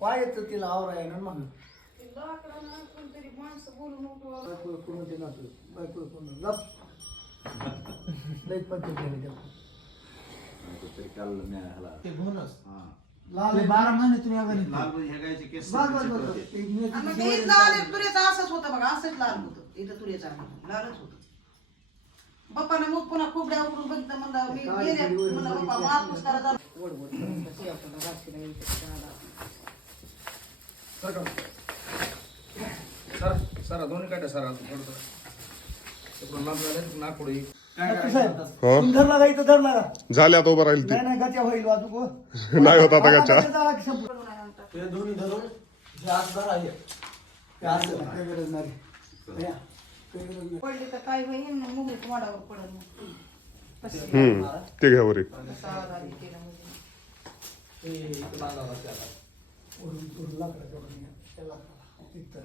पाहायचं तिला आवराय ना मग कोणतरी माणसं बोलून कोण ते नातू बायको कोण गप लई पद्धत आहे तरी काल मी ह्याला ते घोणस लाल ते 12 महिने तुम्ही अगं लाल ह्या गायचे केस बस बस बस तुरेचं असंच होतं बघा असंच लाल होतं इथं तुरेचं लालच होतं बाप्पाने मग पुन्हा खोबड्या उघडून बघितलं म्हणलं मी गेले म्हणलं बाप्पा महापूस करा जा सरा दोन्ही काट्या सरा नागपुडी धरला का इथं धरला का झाले आता उभं राहील ते नाही नाही गच्या होईल वाजू गो नाही होत आता गच्चा ते दोन्ही धरून हे आत धरा हे. ते असं नाही. काही गरज नाही पडले तर काय होईल मुली वाडावर पडल ते घ्या बरे ते इथं बांधावं लागतं आता. लाकडा